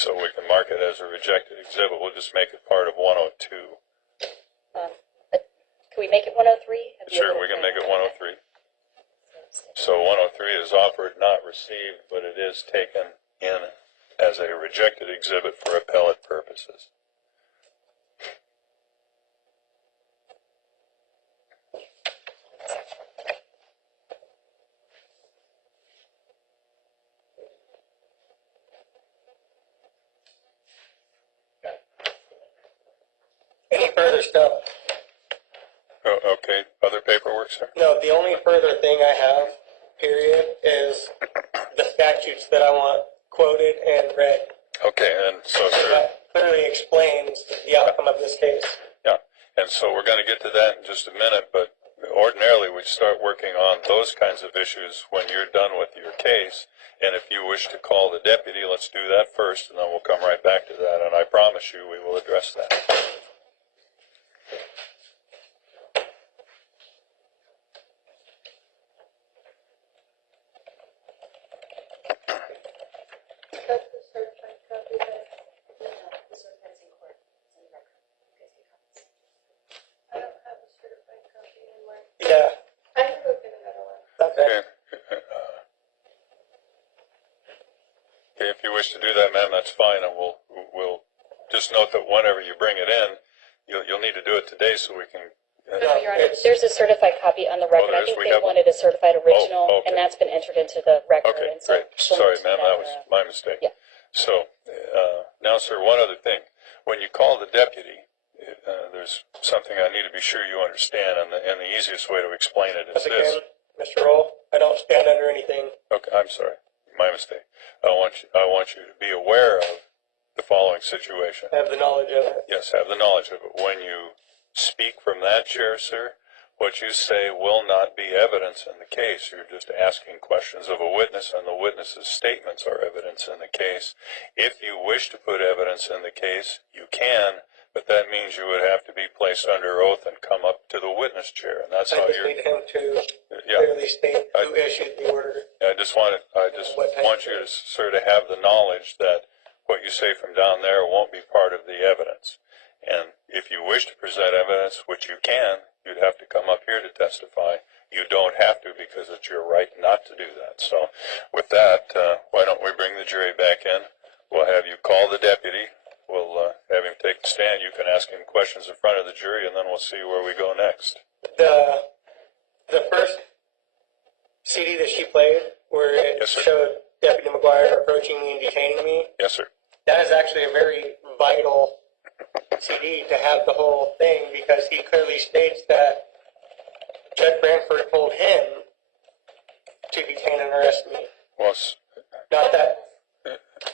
So we can mark it as a rejected exhibit. We'll just make it part of 102. Can we make it 103? Sure, we can make it 103. So 103 is offered, not received, but it is taken in as a rejected exhibit for appellate purposes. Any further stuff? Oh, okay, other paperwork, sir? No, the only further thing I have, period, is the statutes that I want quoted and read. Okay, and so, sir, That clearly explains the outcome of this case. yeah, and so we're going to get to that in just a minute, but ordinarily we start working on those kinds of issues when you're done with your case, and if you wish to call the deputy, let's do that first, and then we'll come right back to that, and I promise you we will address that. Yeah. I can go get another one. Okay. Okay. Okay, if you wish to do that, ma'am, that's fine, and we'll just note that whenever you bring it in, you'll need to do it today so we can. No, Your Honor, there's a certified copy on the record. there I is? think We they have one? wanted a certified original, Oh, okay. and that's been entered into the record. Okay, and so great. she'll Sorry, need to ma'am, do that was my mistake. Yeah. So, now, sir, one other thing. When you call the deputy, there's something I need to be sure you understand, and the easiest way to explain it is Once this. again, Mr. Roll, I don't stand under anything. Okay, I'm sorry. My mistake. I want you to be aware of the following situation. I have the knowledge of it. Yes, have the knowledge of it. When you speak from that chair, sir, what you say will not be evidence in the case. You're just asking questions of a witness, and the witness's statements are evidence in the case. If you wish to put evidence in the case, you can, but that means you would have to be placed under oath and come up to the witness chair, and that's I how just you're. need him to Yeah, clearly state who issued the order. I just want you to sort of have the knowledge that what you say from down there won't be part of the evidence. And if you wish to present evidence, which you can, you'd have to come up here to testify. You don't have to because it's your right not to do that. So with that, why don't we bring the jury back in? We'll have you call the deputy. We'll have him take the stand. You can ask him questions in front of the jury, and then we'll see where we go next. The first CD that she played, where it Yes, sir. showed Deputy McGuire approaching me and detaining me, Yes, sir. that is actually a very vital CD to have the whole thing, because he clearly states that Judge Branford told him to detain and arrest me. Well, Not that.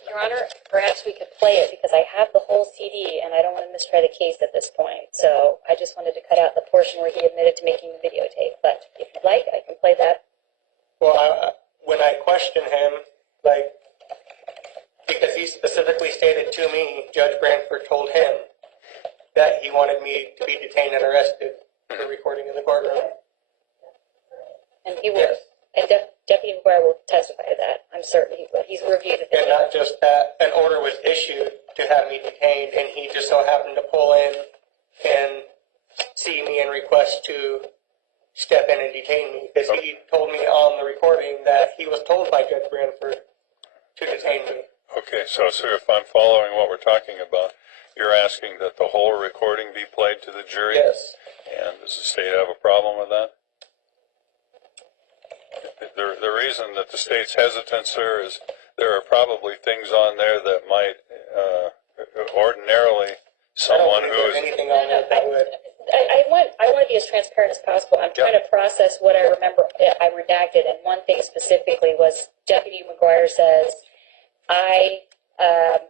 Your Honor, perhaps we could play it because I have the whole CD and I don't want to mistry the case at this point. So I just wanted to cut out the portion where he admitted to making the videotape. But if you'd like, I can play that. Well, when I questioned him, because he specifically stated to me, Judge Branford told him that he wanted me to be detained and arrested for the recording in the courtroom. And he will, Yes. and Deputy McGuire will testify to that. I'm certain he will. He's reviewed the And video. not just that, an order was issued to have me detained, and he just so happened to pull in and see me and request to step in and detain me, because he told me on the recording that he was told by Judge Branford to detain me. okay, so sir, if I'm following what we're talking about, you're asking that the whole recording be played to the jury? Yes. And does the state have a problem with that? The reason that the state's hesitant, sir, is there are probably things on there that might ordinarily someone I don't who think there's is. anything on there that would. I want to be as transparent as possible. I'm trying to process what I remember I redacted, and one thing specifically was Deputy McGuire says, I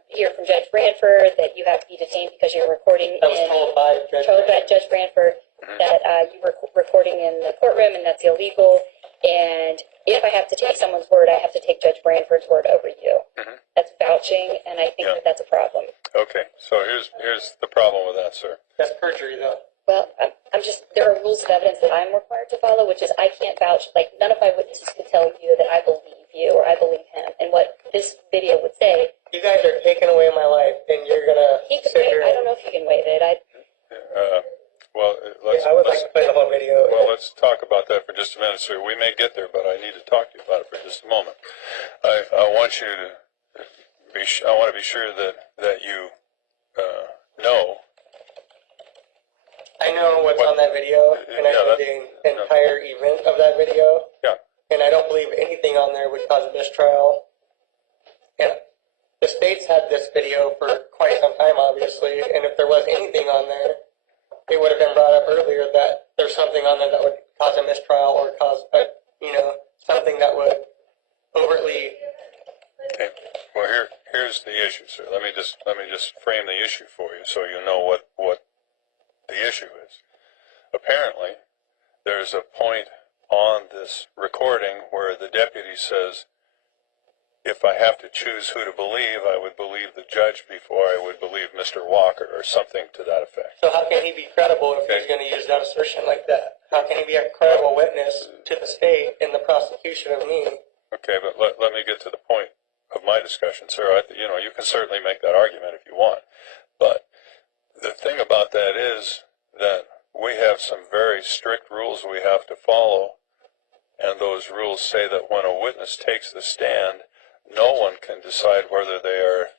hear from Judge Branford that you have to be detained because you're recording That was told by Judge Judge Branford that you were recording in the courtroom and that's illegal. And if I have to take someone's word, I have to take Judge Branford's word over you. That's vouching, and I think that that's a problem. Okay, so here's the problem with that, sir. That's perjury, though. Well, I'm just, there are rules of evidence that I'm required to follow, which is I can't vouch, none of my witnesses could tell you that I believe you or I believe him. And what this video would say you guys are taking away my life, and you're gonna He could sit wait. here. I don't know if you can waive it. I would like to play the whole video. Well, let's talk about that for just a minute, sir. We may get there, but I need to talk to you about it for just a moment. I want you to I want to be sure that you know. I know what's on that video, and I know the entire event of that video. Yeah. And I don't believe anything on there would cause a mistrial. And the state's had this video for quite some time, obviously, and if there was anything on there, it would have been brought up earlier that there's something on there that would cause a mistrial or cause something that would overtly. Okay. Well, here's the issue, sir. Let me just frame the issue for you so you know what the issue is. Apparently, there's a point on this recording where the deputy says, if I have to choose who to believe, I would believe the judge before I would believe Mr. Walker, or something to that effect. So how can he be credible if he's going to use that assertion like that? How can he be a credible witness to the state in the prosecution of me? Okay, but let me get to the point of my discussion, sir. You can certainly make that argument if you want, but the thing about that is that we have some very strict rules we have to follow, and those rules say that when a witness takes the stand, no one can decide whether they are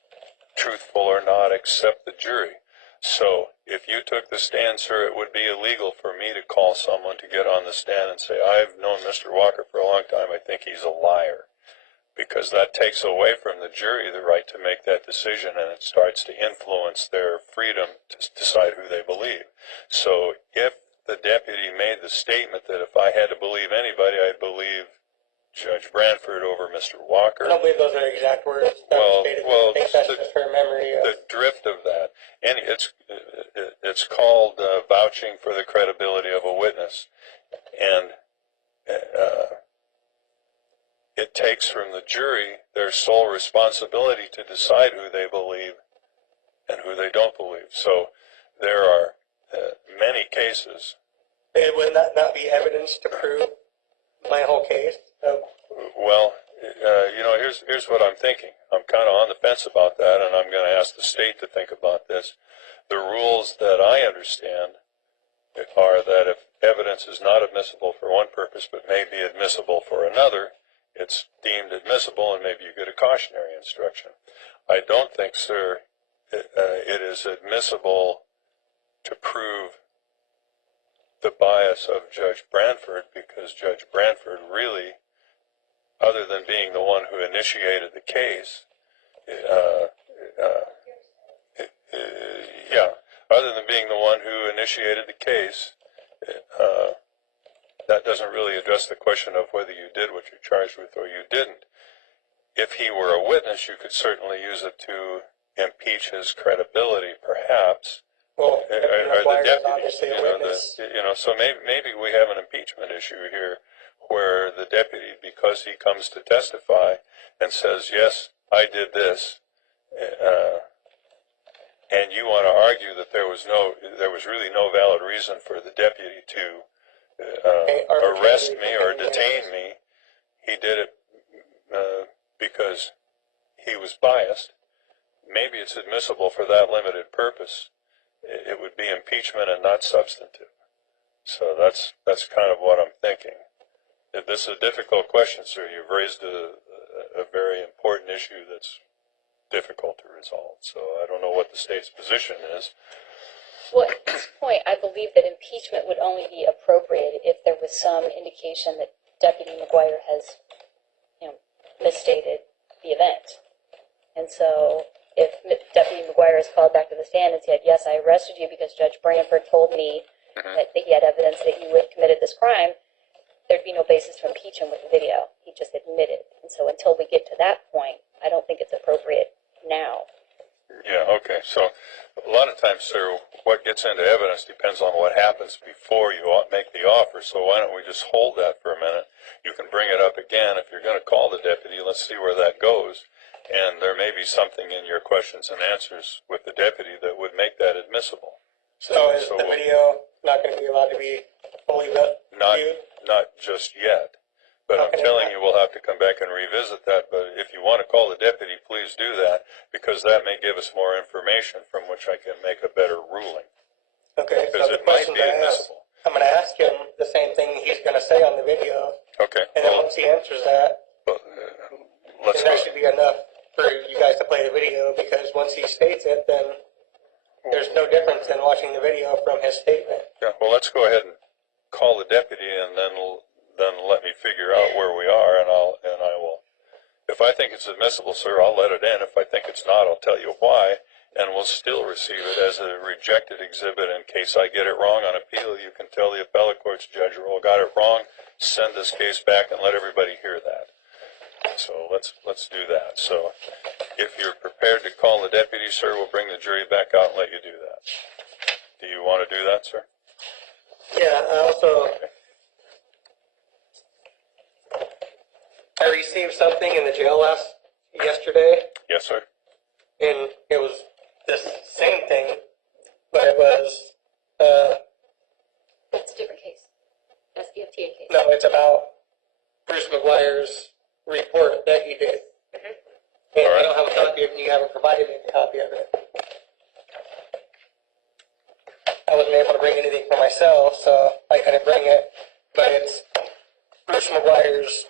truthful or not except the jury. So if you took the stand, sir, it would be illegal for me to call someone to get on the stand and say, I've known Mr. Walker for a long time, I think he's a liar. Because that takes away from the jury the right to make that decision, and it starts to influence their freedom to decide who they believe. So if the deputy made the statement that if I had to believe anybody, I'd believe Judge Branford over Mr. Walker. I don't believe those are exact words that were stated. I think that's just her memory. The drift of that, and it's called vouching for the credibility of a witness, and it takes from the jury their sole responsibility to decide who they believe and who they don't believe. So there are many cases. It would not be evidence to prove my whole case. Well, here's what I'm thinking. I'm kind of on the fence about that, and I'm going to ask the state to think about this. The rules that I understand are that if evidence is not admissible for one purpose but may be admissible for another, it's deemed admissible, and maybe you get a cautionary instruction. I don't think, sir, it is admissible to prove the bias of Judge Branford, because Judge Branford really, other than being the one who initiated the case, that doesn't really address the question of whether you did what you're charged with or you didn't. If he were a witness, you could certainly use it to impeach his credibility, perhaps. Well, Or the deputy, obviously a witness. so maybe we have an impeachment issue here where the deputy, because he comes to testify and says, yes, I did this, and you want to argue that there was really no valid reason for the deputy to arrest me or detain me. He did it because he was biased. Maybe it's admissible for that limited purpose. It would be impeachment and not substantive. So that's kind of what I'm thinking. This is a difficult question, sir. You've raised a very important issue that's difficult to resolve. So I don't know what the state's position is. Well, at this point, I believe that impeachment would only be appropriate if there was some indication that Deputy McGuire has, misstated the event. And so if Deputy McGuire is called back to the stand and said, yes, I arrested you because Judge Branford told me that he had evidence that you had committed this crime, there'd be no basis to impeach him with the video. He just admitted. And so until we get to that point, I don't think it's appropriate now. Yeah, okay. So a lot of times, sir, what gets into evidence depends on what happens before you make the offer. So why don't we just hold that for a minute? You can bring it up again. If you're going to call the deputy, let's see where that goes. And there may be something in your questions and answers with the deputy that would make that admissible. So is the video not going to be allowed to be fully viewed? Not just yet. But How I'm can it telling not? you, we'll have to come back and revisit that, but if you want to call the deputy, please do that, because that may give us more information from which I can make a better ruling, Okay, because so the it might question be to ask, admissible. I'm gonna ask him the same thing he's gonna say on the video, Okay, and then well, once he answers that, let's then go. that should be enough for you guys to play the video, because once he states it, then there's no difference in watching the video from his statement. Yeah, well, let's go ahead and call the deputy, and then let me figure out where we are, and I will. If I think it's admissible, sir, I'll let it in. If I think it's not, I'll tell you why, and we'll still receive it as a rejected exhibit in case I get it wrong on appeal. You can tell the appellate court's judge, "Oh, got it wrong. Send this case back and let everybody hear that." So let's do that. So if you're prepared to call the deputy, sir, we'll bring the jury back out and let you do that. Do you want to do that, sir? Yeah, I received something in the jail yesterday, Yes, sir. and it was this same thing, but it was, That's a different case. That's the FTA case. no, it's about Bruce McGuire's report that he did. And I don't have a copy of it, and you haven't provided me a copy of it. I wasn't able to bring anything for myself, so I couldn't bring it, but it's Bruce McGuire's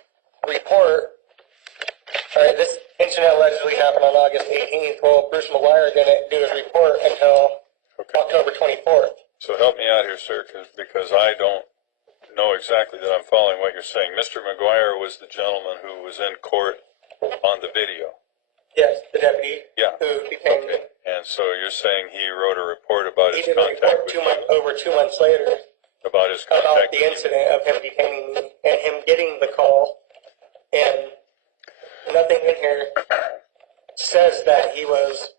report. All right, this incident allegedly happened on August 18th. Well, Bruce McGuire didn't do his report until October 24th. So help me out here, sir, because I don't know exactly that I'm following what you're saying. Mr. McGuire was the gentleman who was in court on the video. Yes, the deputy Yeah. who detained me. Okay. And so you're saying he wrote a report about He his did a contact report with 2 months, you, over 2 months later, about his about contact the with you. incident of him detaining me and him getting the call, and nothing in here says that he was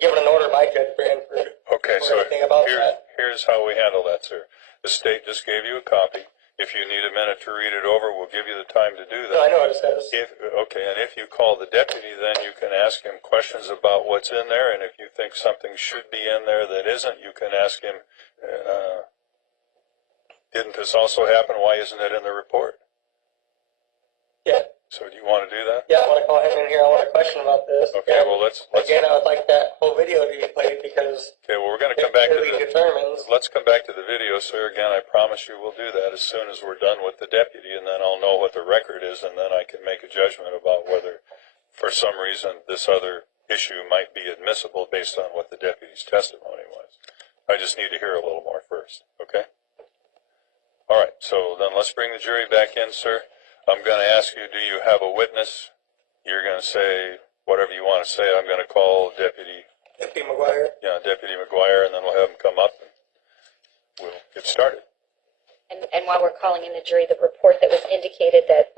given an order by Judge Branford. Okay, or so anything about that. here's how we handle that, sir. The state just gave you a copy. If you need a minute to read it over, we'll give you the time to do that. No, I know what it says. Okay, and if you call the deputy, then you can ask him questions about what's in there, and if you think something should be in there that isn't, you can ask him, didn't this also happen? Why isn't it in the report? Yeah, So do you want to do that? yeah, I want to call him in here. I want a question about this. Okay, And well, let's again, I would like that whole video to be played because okay, well, we're going to it come back to clearly the determines. let's come back to the video, sir. Again, I promise you we'll do that as soon as we're done with the deputy, and then I'll know what the record is, and then I can make a judgment about whether, for some reason, this other issue might be admissible based on what the deputy's testimony was. I just need to hear a little more first, okay? All right, so then let's bring the jury back in, sir. I'm going to ask you, do you have a witness? You're going to say whatever you want to say. I'm going to call Deputy McGuire, and then we'll have him come up and we'll get started. And while we're calling in the jury, the report that was indicated that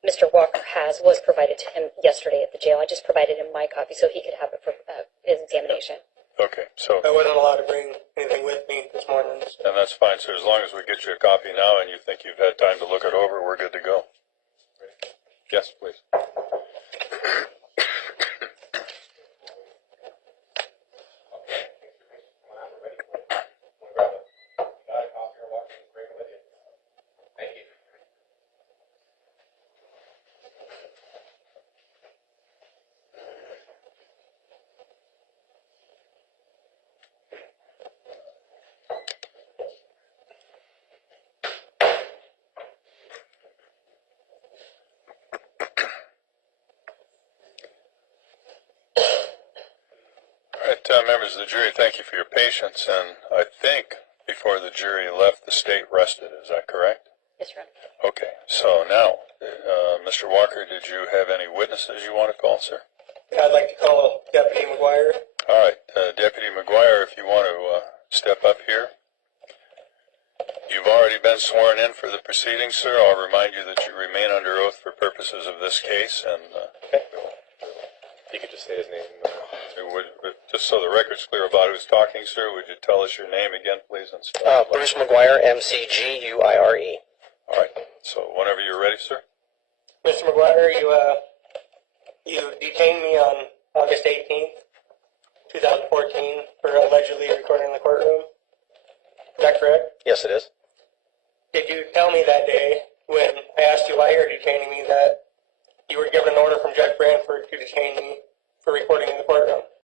Mr. Walker was provided to him yesterday at the jail. I just provided him my copy so he could have it for his examination. Okay, so, I wasn't allowed to bring anything with me this morning. So. and that's fine, sir. As long as we get you a copy now and you think you've had time to look it over, we're good to go. Yes, please. All right, members of the jury, thank you for your patience. And I think before the jury left, the state rested. Is that correct? Yes, Your Honor. Okay, so now, Mr. Walker, did you have any witnesses you want to call, sir? I'd like to call Deputy McGuire. All right, Deputy McGuire, if you want to step up here. You've already been sworn in for the proceedings, sir. I'll remind you that you remain under oath for purposes of this case, and You could just say his name. just so the record's clear about who's talking, sir, would you tell us your name again, please? And spell it? Bruce McGuire, McGuire. All right, so whenever you're ready, sir. Mr. McGuire, you detained me on August 18th, 2014 for allegedly recording in the courtroom. Is that correct? Yes, it is. Did you tell me that day when I asked you why you're detaining me that you were given an order from Judge Branford to detain me for recording in the courtroom.